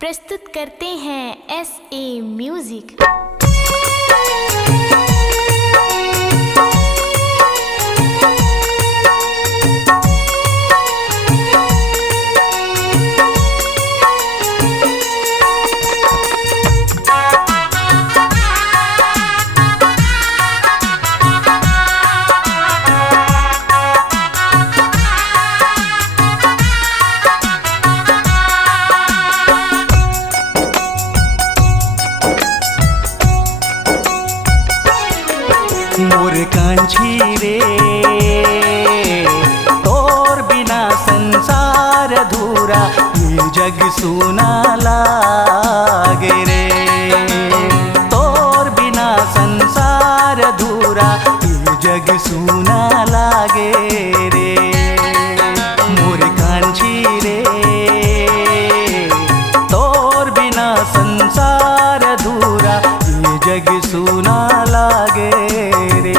प्रस्तुत करते हैं SA म्यूजिक। मोर कांची रे तोर बिना संसार अधूरा, ये जग सुना लागे रे। तोर बिना संसार अधूरा, ये जग सुना लागे रे। मोर कांची रे तोर बिना संसार अधूरा, ये जग सुना लागे रे।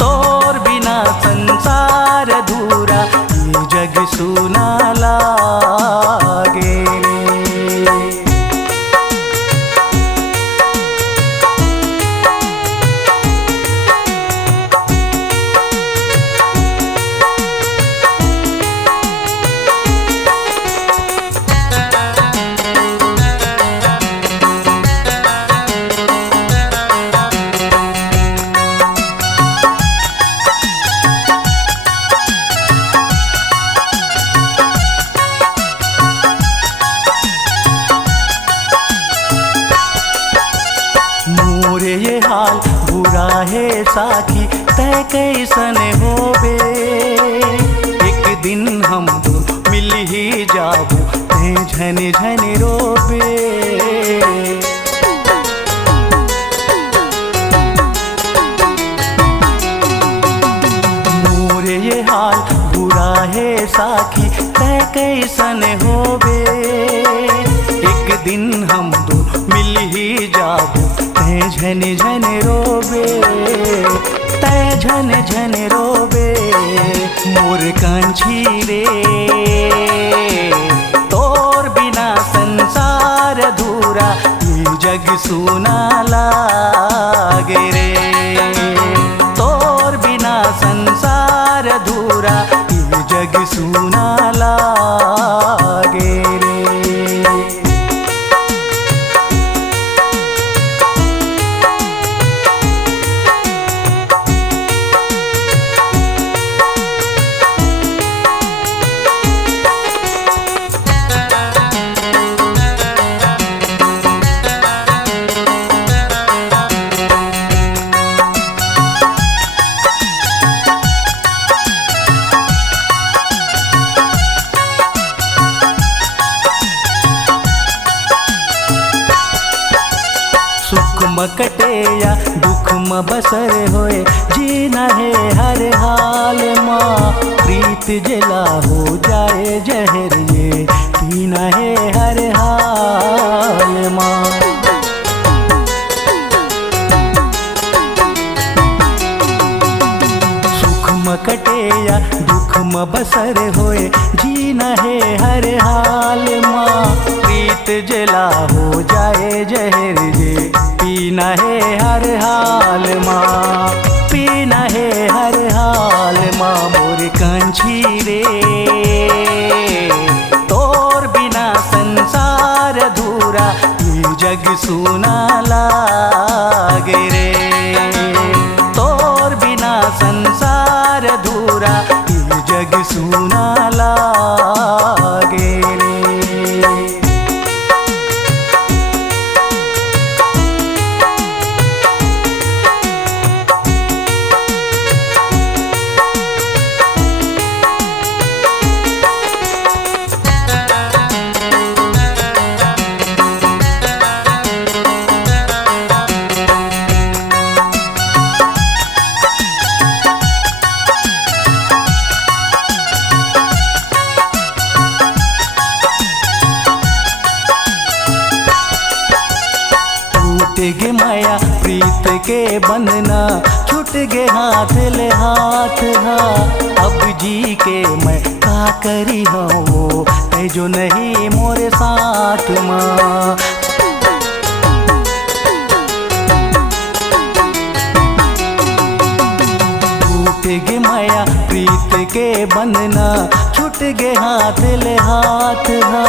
तोर बिना संसार अधूरा, ये जग सुना लागे रे। मोरे ये हाल बुरा है साखी, तय कैसन होबे। एक दिन हम दो मिल ही जाबू, तय झन झन रोबे। मोरे ये हाल बुरा है साखी, तय कैसन होबे। एक दिन हम दो मिल ही जाबू, तय झन झन रोबे, तय झन झन रोबे। मोर कांची रे तोर बिना संसार अधूरा, ये जग सुना लागे रे। तोर बिना संसार अधूरा, ये जग सुना लागे रे। सुख म कटे या दुख म बसर होए, जीना है हर हाल माँ। प्रीत जला हो जाए जहर, ये पीना है हर हाल माँ। सुख म कटे या दुख म बसर होए, जीना है हर हाल माँ। प्रीत जला हो जाए जहर, ये पीना है हर हाल माँ। पीना है हर हाल माँ। मोर कांची रे तोर बिना संसार अधूरा, ये जग सुना लागे रे। तोर बिना संसार अधूरा, ये जग सुना लागे रे। छूट गे माया प्रीत के बंधना, छूट गे हाथ ले हाथ हा। अब जी के मैं का करी हूँ, वो जो नहीं मोरे सा साथ माँ। टूट गे माया प्रीत के बंधना, छूट गे हाथ ले हाथ हा।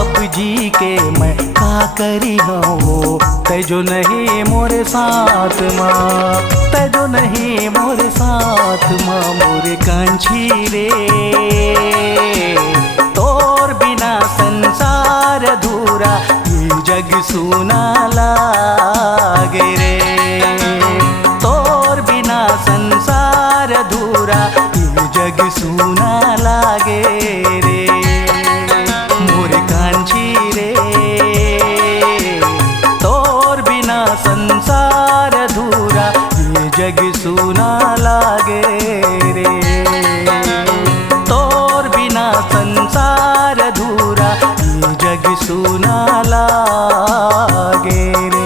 अब जी के मैं का करी हो, तैजो नहीं मोरे साथ माँ, तैजो नहीं मोरे साथ माँ। मोरे कांछी रे तोर बिना संसार अधूरा, ये जग सूना लागे रे। तोर बिना संसार अधूरा, ये जग सूना लागे रे। मोरे कांछी रे तोर बिना संसार अधूरा, ये जग सूना लागे रे। तोर बिना संसार अधूरा, ये जग सूना लागे रे।